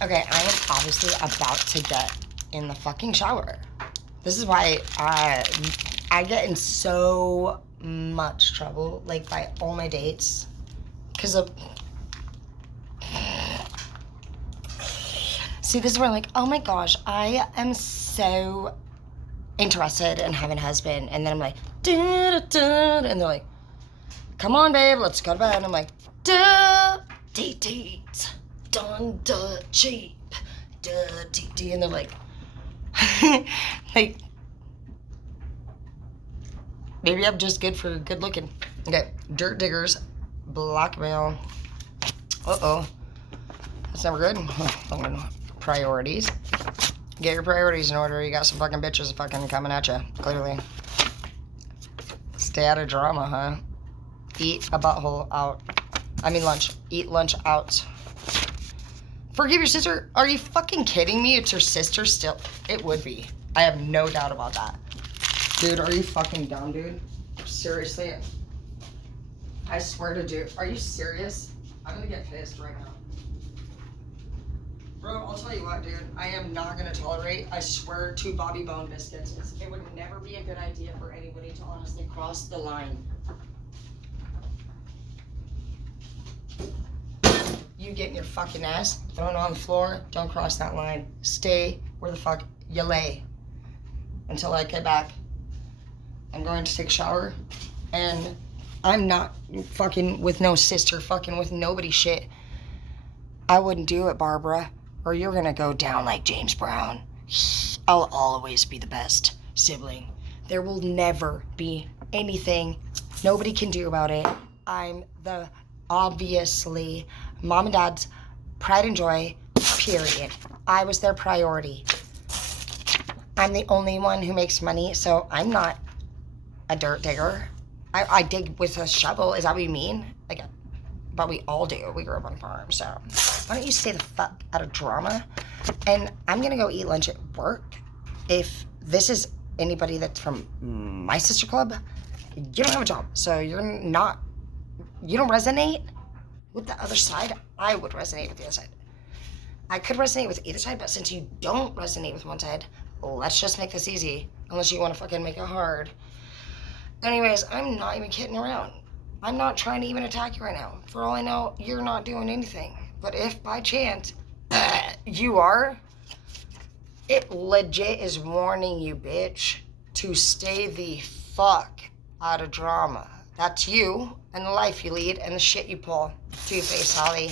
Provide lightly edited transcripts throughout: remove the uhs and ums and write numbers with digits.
Okay, I am obviously about to get in the fucking shower. This is why I get in so much trouble, like, by all my dates. Because of... See, this is where I'm like, oh my gosh, I am so interested in having a husband. And then I'm like, da-da-da, and they're like, come on, babe, let's go to bed. And I'm like, date, done, cheap, dee. And they're like, like, maybe I'm just good for good looking. Okay, dirt diggers, blackmail. Uh-oh. That's never good. Priorities. Get your priorities in order. You got some fucking bitches fucking coming at you, clearly. Stay out of drama, huh? Eat a butthole out. I mean lunch. Eat lunch out. Forgive your sister? Are you fucking kidding me? It's your sister still? It would be. I have no doubt about that. Dude, are you fucking dumb, dude? Seriously? I swear to dude. Are you serious? I'm gonna get pissed right now. Bro, I'll tell you what, dude. I am not gonna tolerate, I swear, 2 Bobby Bone biscuits. It would never be a good idea for anybody to honestly cross the line. You get in your fucking ass, thrown on the floor, don't cross that line. Stay where the fuck you lay until I get back. I'm going to take a shower, and I'm not fucking with no sister, fucking with nobody shit. I wouldn't do it, Barbara, or you're gonna go down like James Brown. I'll always be the best sibling. There will never be anything nobody can do about it. I'm the obviously mom and dad's pride and joy, period. I was their priority. I'm the only one who makes money, so I'm not a dirt digger. I dig with a shovel. Is that what you mean? Like, but we all do. We grew up on a farm, so why don't you stay the fuck out of drama? And I'm gonna go eat lunch at work. If this is anybody that's from my sister club, you don't have a job, so you don't resonate with the other side. I would resonate with the other side. I could resonate with either side, but since you don't resonate with one side, let's just make this easy, unless you want to fucking make it hard. Anyways, I'm not even kidding around. I'm not trying to even attack you right now. For all I know, you're not doing anything. But if by chance you are, it legit is warning you, bitch, to stay the fuck out of drama. That's you and the life you lead and the shit you pull. Two-Face Holly.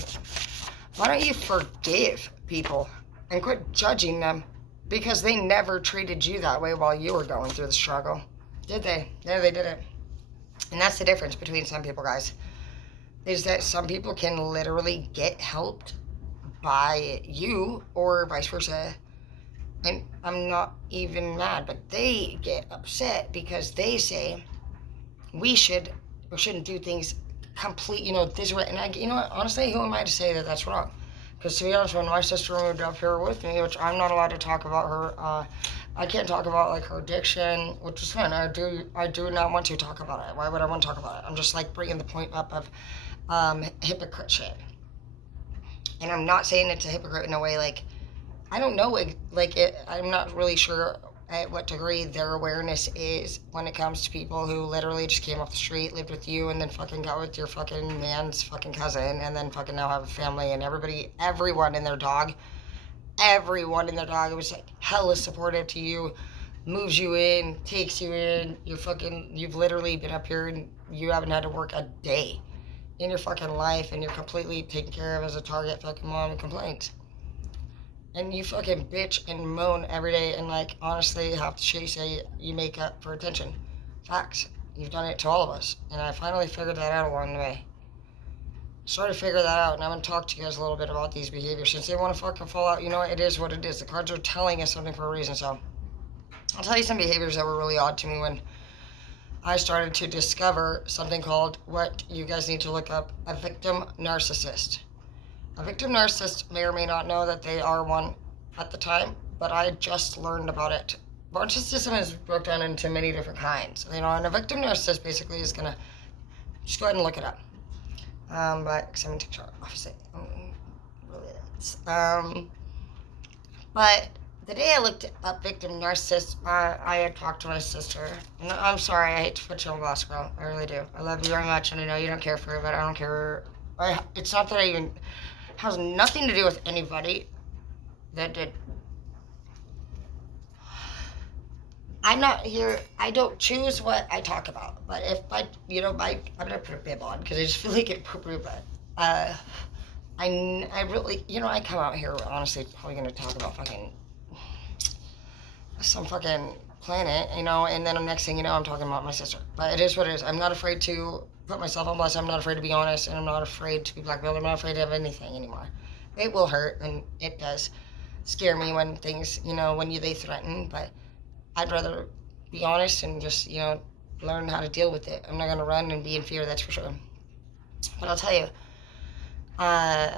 Why don't you forgive people and quit judging them? Because they never treated you that way while you were going through the struggle. Did they? No, they didn't. And that's the difference between some people, guys. Is that some people can literally get helped by you or vice versa. And I'm not even mad, but they get upset because they say we should or shouldn't do things complete, this way. And you know what, honestly, who am I to say that that's wrong? Because to be honest, when my sister moved up here with me, which I'm not allowed to talk about her, I can't talk about like her addiction, which is fine. I do not want to talk about it. Why would I want to talk about it? I'm just like bringing the point up of hypocrite shit. And I'm not saying it's a hypocrite in a way like, I don't know, I'm not really sure at what degree their awareness is when it comes to people who literally just came off the street, lived with you, and then fucking got with your fucking man's fucking cousin, and then fucking now have a family, and everyone and their dog was like hella supportive to you, moves you in, takes you in, you've literally been up here and you haven't had to work a day in your fucking life, and you're completely taken care of as a target fucking mom and complaints. And you fucking bitch and moan every day, and like, honestly, half the shit you say, you make up for attention. Facts. You've done it to all of us. And I finally figured that out along the way. Started to figure that out, and I'm going to talk to you guys a little bit about these behaviors. Since they want to fucking fall out, you know what? It is what it is. The cards are telling us something for a reason, so I'll tell you some behaviors that were really odd to me when I started to discover something called, what you guys need to look up, a victim narcissist. A victim narcissist may or may not know that they are one at the time, but I just learned about it. Narcissism is broken down into many different kinds, and a victim narcissist basically is gonna, just go ahead and look it up. But, because I'm in TikTok, obviously, really, But the day I looked up victim narcissist, I had talked to my sister. And I'm sorry, I hate to put you on blast, girl. I really do. I love you very much, and I know you don't care for it, but I don't care. It's not that I even has nothing to do with anybody that did. I'm not here. I don't choose what I talk about. But if I'm gonna put a bib on because I just feel like it appropriate. But I really, I come out here honestly probably gonna talk about fucking some fucking planet, and then the next thing you know, I'm talking about my sister. But it is what it is. I'm not afraid to put myself on blast. I'm not afraid to be honest, and I'm not afraid to be blackmailed. I'm not afraid of anything anymore. It will hurt, and it does scare me when things, they threaten. But I'd rather be honest and just, learn how to deal with it. I'm not gonna run and be in fear. That's for sure. But I'll tell you, uh,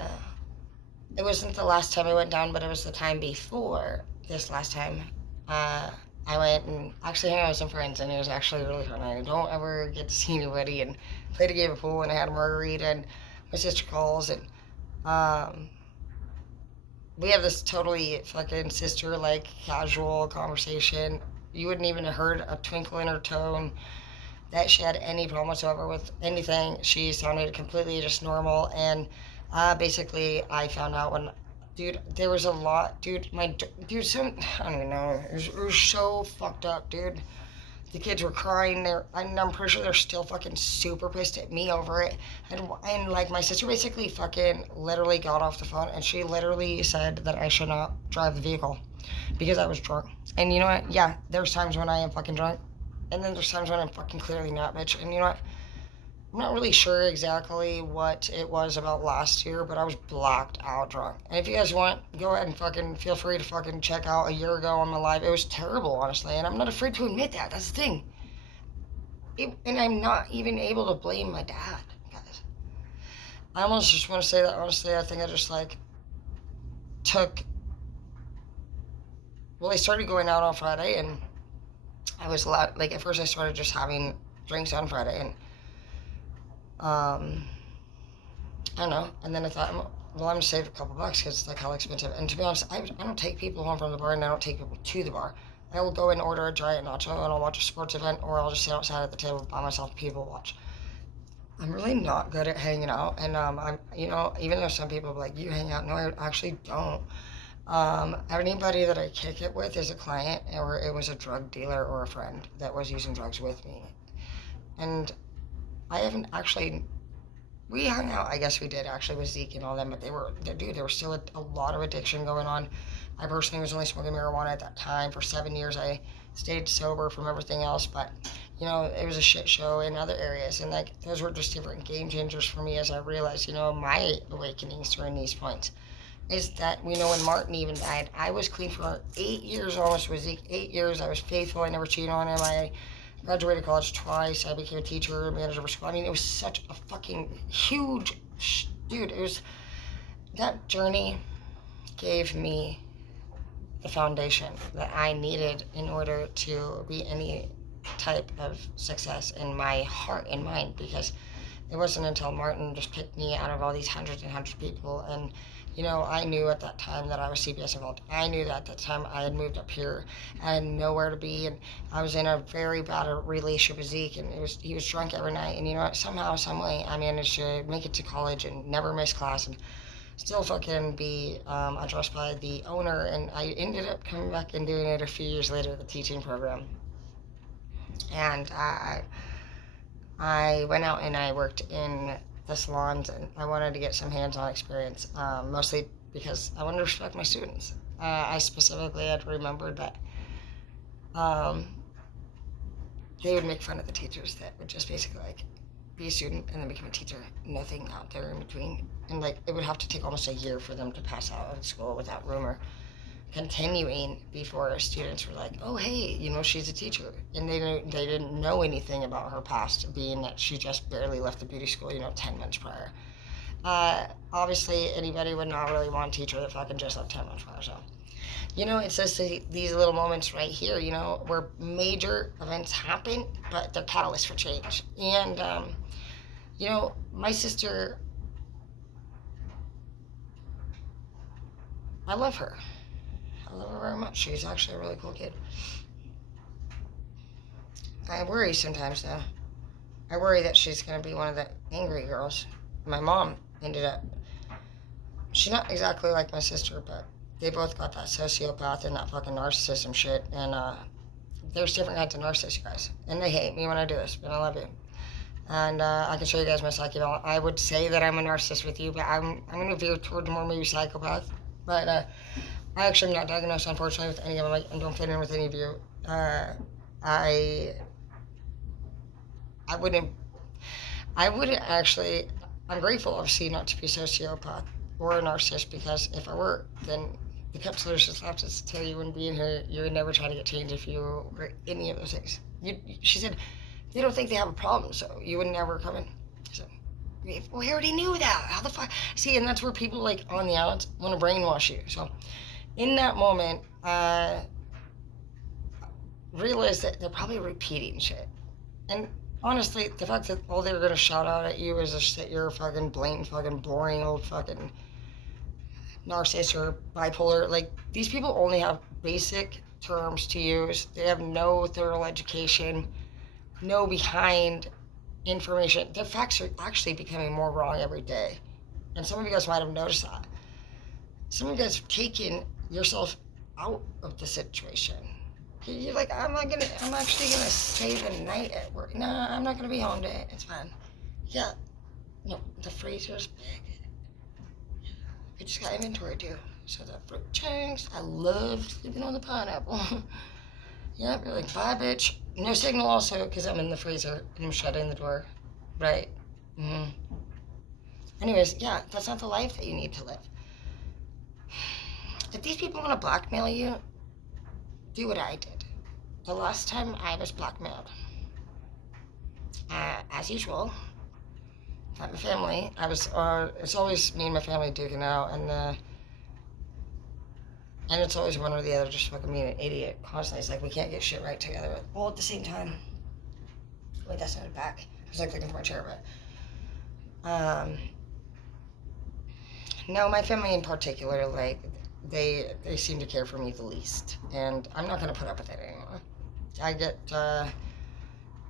it wasn't the last time I went down, but it was the time before this last time. I went and actually hung out with some friends, and it was actually really fun. I don't ever get to see anybody, and played a game of pool, and I had a margarita, and my sister calls, and we have this totally fucking sister like casual conversation. You wouldn't even have heard a twinkle in her tone that she had any problem whatsoever with anything. She sounded completely just normal, and basically I found out when, dude, there was a lot, dude, I don't even know, it was so fucked up, dude. The kids were crying. I'm pretty sure they're still fucking super pissed at me over it. And like my sister basically fucking literally got off the phone, and she literally said that I should not drive the vehicle because I was drunk. And you know what? Yeah, there's times when I am fucking drunk, and then there's times when I'm fucking clearly not, bitch. And you know what? I'm not really sure exactly what it was about last year, but I was blacked out drunk. And if you guys want, go ahead and fucking feel free to fucking check out a year ago on my live. It was terrible, honestly, and I'm not afraid to admit that. That's the thing. And I'm not even able to blame my dad, guys. I almost just want to say that, honestly, I think I just, I started going out on Friday, and I was allowed, at first I started just having drinks on Friday, and I don't know. And then I thought, well, I'm gonna save a couple bucks because it's like hell expensive. And to be honest, I don't take people home from the bar, and I don't take people to the bar. I will go and order a giant nacho, and I'll watch a sports event, or I'll just sit outside at the table by myself, people watch. I'm really not good at hanging out, and I'm, even though some people are like, you hang out, no, I actually don't. Anybody that I kick it with is a client, or it was a drug dealer or a friend that was using drugs with me. And I haven't actually, we hung out, I guess we did actually with Zeke and all them, but there was still a lot of addiction going on. I personally was only smoking marijuana at that time. For 7 years, I stayed sober from everything else, but, it was a shit show in other areas, and, those were just different game changers for me as I realized, my awakenings during these points is that, when Martin even died, I was clean for 8 years almost with Zeke. 8 years, I was faithful, I never cheated on him, I graduated college twice. I became a teacher, manager of school. I mean, it was such a fucking huge, dude. That journey gave me the foundation that I needed in order to be any type of success in my heart and mind, because it wasn't until Martin just picked me out of all these hundreds and hundreds of people, and I knew at that time that I was CPS involved. I knew that at that time I had moved up here. I had nowhere to be, and I was in a very bad relationship with Zeke, and he was drunk every night. And somehow, some way, I managed to make it to college and never miss class, and still fucking be addressed by the owner. And I ended up coming back and doing it a few years later, the teaching program. And I went out and I worked in the salons, and I wanted to get some hands-on experience, mostly because I wanted to respect my students. I specifically had remembered that they would make fun of the teachers that would just basically be a student and then become a teacher, nothing out there in between. And it would have to take almost a year for them to pass out of school without rumor continuing before students were like, oh, hey, she's a teacher. And they didn't know anything about her past, being that she just barely left the beauty school, 10 months prior. Obviously, anybody would not really want a teacher that fucking just left 10 months prior. So, it's just these little moments right here, where major events happen, but they're catalysts for change. And, my sister, I love her. I love her very much. She's actually a really cool kid. I worry sometimes, though. I worry that she's going to be one of the angry girls. My mom ended up... She's not exactly like my sister, but they both got that sociopath and that fucking narcissism shit. And there's different kinds of narcissists, guys. And they hate me when I do this, but I love you. And I can show you guys my psyche. I would say that I'm a narcissist with you, but I'm going to veer towards more maybe psychopath. But I actually am not diagnosed, unfortunately, with any of them. I don't fit in with any of you. I wouldn't actually, I'm grateful, obviously, not to be a sociopath or a narcissist, because if I were, then the cup solutions have to tell you when being here, you would never try to get change if you were any of those things. She said, they don't think they have a problem, so you would never come in. So, we already knew that. How the fuck? See, and that's where people like on the outs want to brainwash you. So, in that moment, realize that they're probably repeating shit. And honestly, the fact that all they're gonna shout out at you is just that you're a fucking blatant, fucking boring old fucking narcissist or bipolar. Like, these people only have basic terms to use. They have no thorough education, no behind information. Their facts are actually becoming more wrong every day. And some of you guys might have noticed that. Some of you guys have taken yourself out of the situation. You're like, I'm actually gonna stay the night at work. No, I'm not gonna be home today. It's fine. Yeah. No, the freezer's big. We just got inventory too. So the fruit chunks. I love sleeping on the pineapple. Yeah, you're like, bye, bitch. No signal also, because I'm in the freezer and I'm shutting the door. Right. Mm-hmm. Anyways, yeah, that's not the life that you need to live. If these people want to blackmail you, do what I did. The last time I was blackmailed, as usual, by my family, it's always me and my family duking it out, and it's always one or the other just fucking being an idiot constantly. It's like, we can't get shit right together, all at the same time. Wait, that's not it back. I was like looking for my chair, but, no, my family in particular, like, they seem to care for me the least, and I'm not going to put up with it anymore. I get a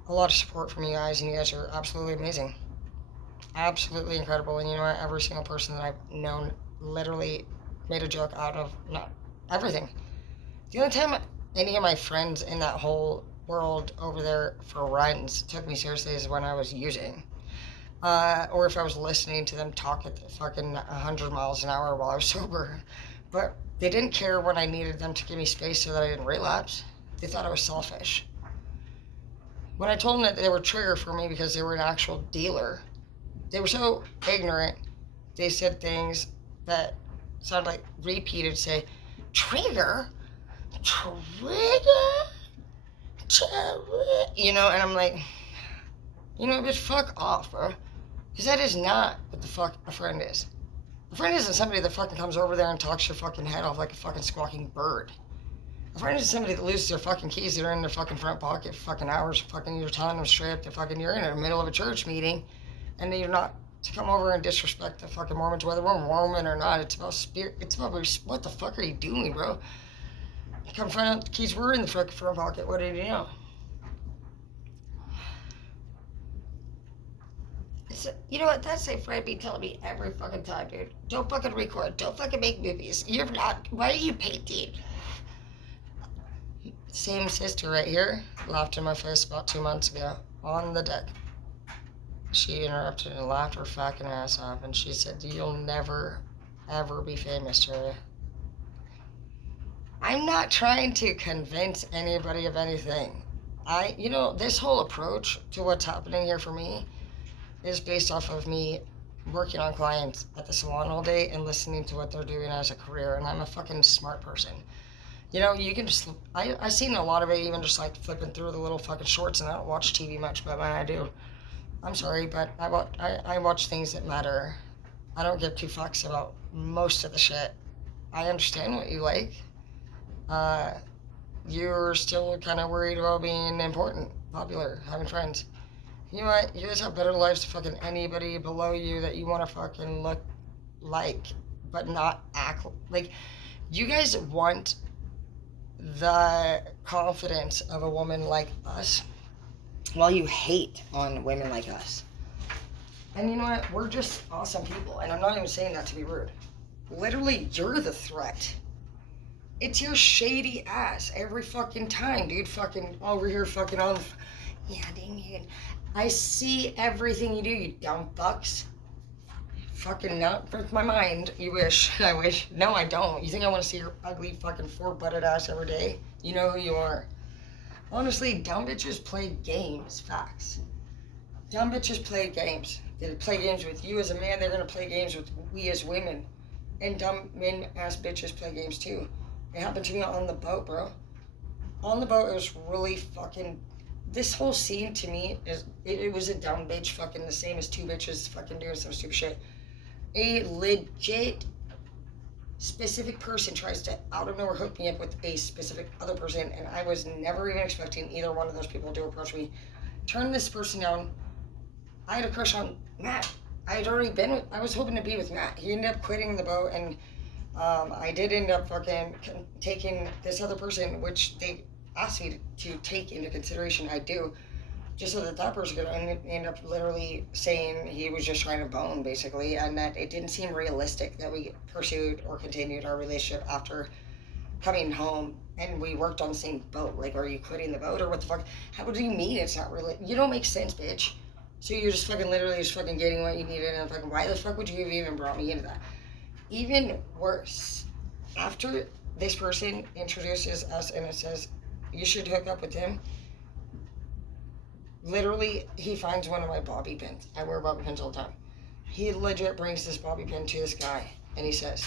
lot of support from you guys, and you guys are absolutely amazing. Absolutely incredible. And you know what? Every single person that I've known literally made a joke out of not everything. The only time any of my friends in that whole world over there for runs took me seriously is when I was using. Or if I was listening to them talk at the fucking 100 miles an hour while I was sober. But they didn't care when I needed them to give me space so that I didn't relapse. They thought I was selfish. When I told them that they were trigger for me because they were an actual dealer, they were so ignorant. They said things that sounded like repeated, say, trigger? You know, and I'm like, you know, bitch, fuck off, bro. Because that is not what the fuck a friend is. A friend isn't somebody that fucking comes over there and talks your fucking head off like a fucking squawking bird. A friend is somebody that loses their fucking keys that are in their fucking front pocket for fucking hours. Fucking, you're telling them straight up that fucking you're in the middle of a church meeting, and then you're not to come over and disrespect the fucking Mormons, whether we're Mormon or not. It's about spirit. It's about what the fuck are you doing, bro? Come find out the keys were in the front pocket. What did you know? You know what? That's a friend be telling me every fucking time, dude. Don't fucking record. Don't fucking make movies. You're not. Why are you painting? Same sister right here laughed in my face about 2 months ago on the deck. She interrupted and laughed her fucking ass off, and she said, "You'll never, ever be famous, Terry." I'm not trying to convince anybody of anything. You know, this whole approach to what's happening here for me is based off of me working on clients at the salon all day and listening to what they're doing as a career, and I'm a fucking smart person. You know, you can just, I've seen a lot of it, even just like flipping through the little fucking shorts, and I don't watch TV much, but when I do, I'm sorry, but I watch things that matter. I don't give two fucks about most of the shit. I understand what you like. You're still kind of worried about being important, popular, having friends. You know what? You guys have better lives than fucking anybody below you that you want to fucking look like, but not act like. You guys want the confidence of a woman like us while you hate on women like us. And you know what? We're just awesome people. And I'm not even saying that to be rude. Literally, you're the threat. It's your shady ass every fucking time, dude. Fucking over here, fucking on. Yeah, dang. I see everything you do, you dumb fucks. Fucking not with my mind. You wish. I wish. No, I don't. You think I want to see your ugly fucking four-butted ass every day? You know who you are. Honestly, dumb bitches play games. Facts. Dumb bitches play games. They play games with you as a man. They're going to play games with we as women. And dumb men-ass bitches play games too. It happened to me on the boat, bro. On the boat, it was really fucking... This whole scene to me is... It was a dumb bitch fucking the same as two bitches fucking doing some stupid shit. A legit specific person tries to out of nowhere hook me up with a specific other person, and I was never even expecting either one of those people to approach me. Turn this person down. I had a crush on Matt. I was hoping to be with Matt. He ended up quitting the boat, and I did end up fucking taking this other person, which they asked me to take into consideration. I do. Just so that person could end up literally saying he was just trying to bone, basically, and that it didn't seem realistic that we pursued or continued our relationship after coming home and we worked on the same boat. Like, are you quitting the boat or what the fuck? How do you mean it's not really? You don't make sense, bitch. So you're just fucking literally just fucking getting what you needed, and fucking why the fuck would you have even brought me into that? Even worse, after this person introduces us and it says, you should hook up with him, literally, he finds one of my bobby pins. I wear bobby pins all the time. He legit brings this bobby pin to this guy, and he says,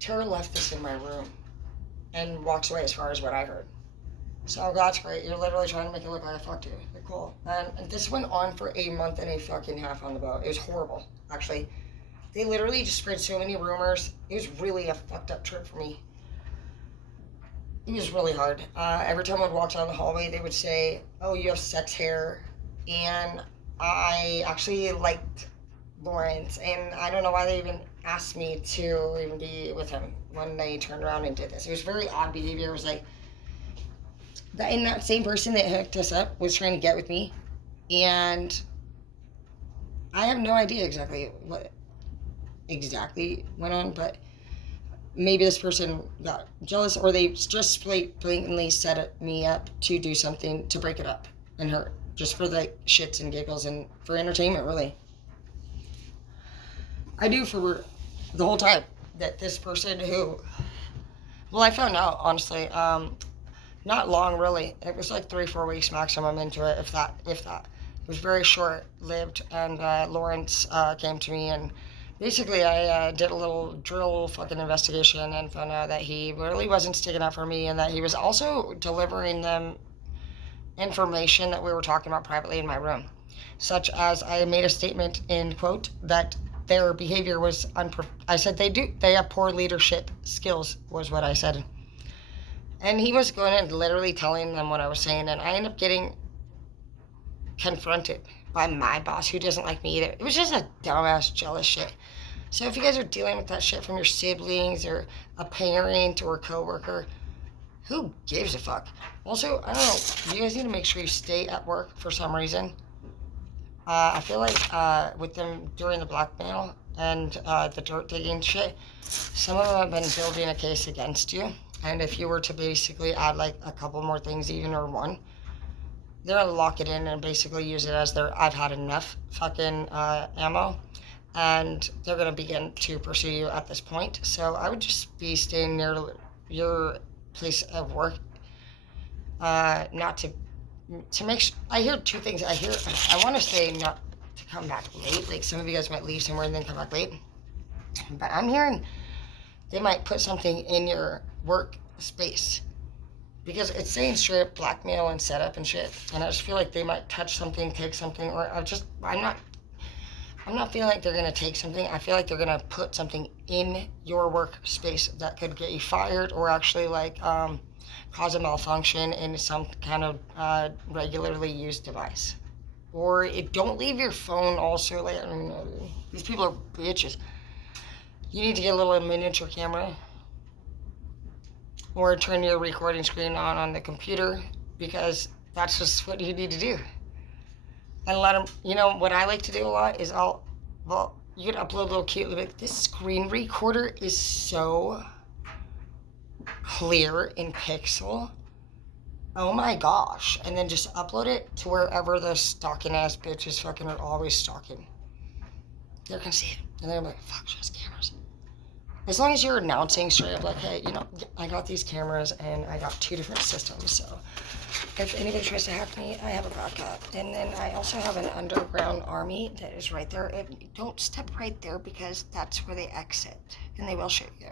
Tara left this in my room, and walks away as far as what I heard. So that's great. You're literally trying to make it look like I fucked you. Like, cool. And this went on for a month and a fucking half on the boat. It was horrible, actually. They literally just spread so many rumors. It was really a fucked up trip for me. It was really hard. Every time I'd walk down the hallway, they would say, oh, you have sex hair. And I actually liked Lawrence. And I don't know why they even asked me to even be with him when they turned around and did this. It was very odd behavior. It was like, and that same person that hooked us up was trying to get with me. And I have no idea exactly what exactly went on, but maybe this person got jealous, or they just blatantly set me up to do something to break it up and hurt, just for the shits and giggles and for entertainment, really. I do for the whole time that this person who, well, I found out, honestly, not long, really. It was like 3-4 weeks maximum into it, if that. It was very short-lived, and Lawrence came to me, and basically, I did a little drill fucking investigation and found out that he really wasn't sticking up for me, and that he was also delivering them information that we were talking about privately in my room. Such as I made a statement in quote that their behavior was I said they have poor leadership skills, was what I said. And he was going and literally telling them what I was saying, and I ended up getting confronted by my boss, who doesn't like me either. It was just a dumbass jealous shit. So if you guys are dealing with that shit from your siblings or a parent or a coworker, who gives a fuck? Also, I don't know, you guys need to make sure you stay at work for some reason. I feel like with them during the blackmail and the dirt digging shit, some of them have been building a case against you. And if you were to basically add like a couple more things, even or one, they're gonna lock it in and basically use it as their I've had enough fucking ammo, and they're gonna begin to pursue you at this point. So I would just be staying near your place of work, not to make I hear two things. I want to say not to come back late. Like, some of you guys might leave somewhere and then come back late, but I'm hearing they might put something in your work space, because it's saying straight up blackmail and setup and shit, and I just feel like they might touch something, take something, or I'm not feeling like they're gonna take something. I feel like they're gonna put something in your workspace that could get you fired, or actually like cause a malfunction in some kind of regularly used device. Or don't leave your phone also, like, I don't know, these people are bitches. You need to get a little miniature camera or turn your recording screen on the computer, because that's just what you need to do. And let them, you know, what I like to do a lot is you can upload little cute, like this screen recorder is so clear in pixel. Oh my gosh. And then just upload it to wherever the stalking ass bitches fucking are always stalking. They can see it. And they're like, fuck, she has cameras. As long as you're announcing straight up, like, hey, you know, I got these cameras and I got 2 different systems. So if anybody tries to hack me, I have a backup. And then I also have an underground army that is right there. And don't step right there because that's where they exit and they will shoot you.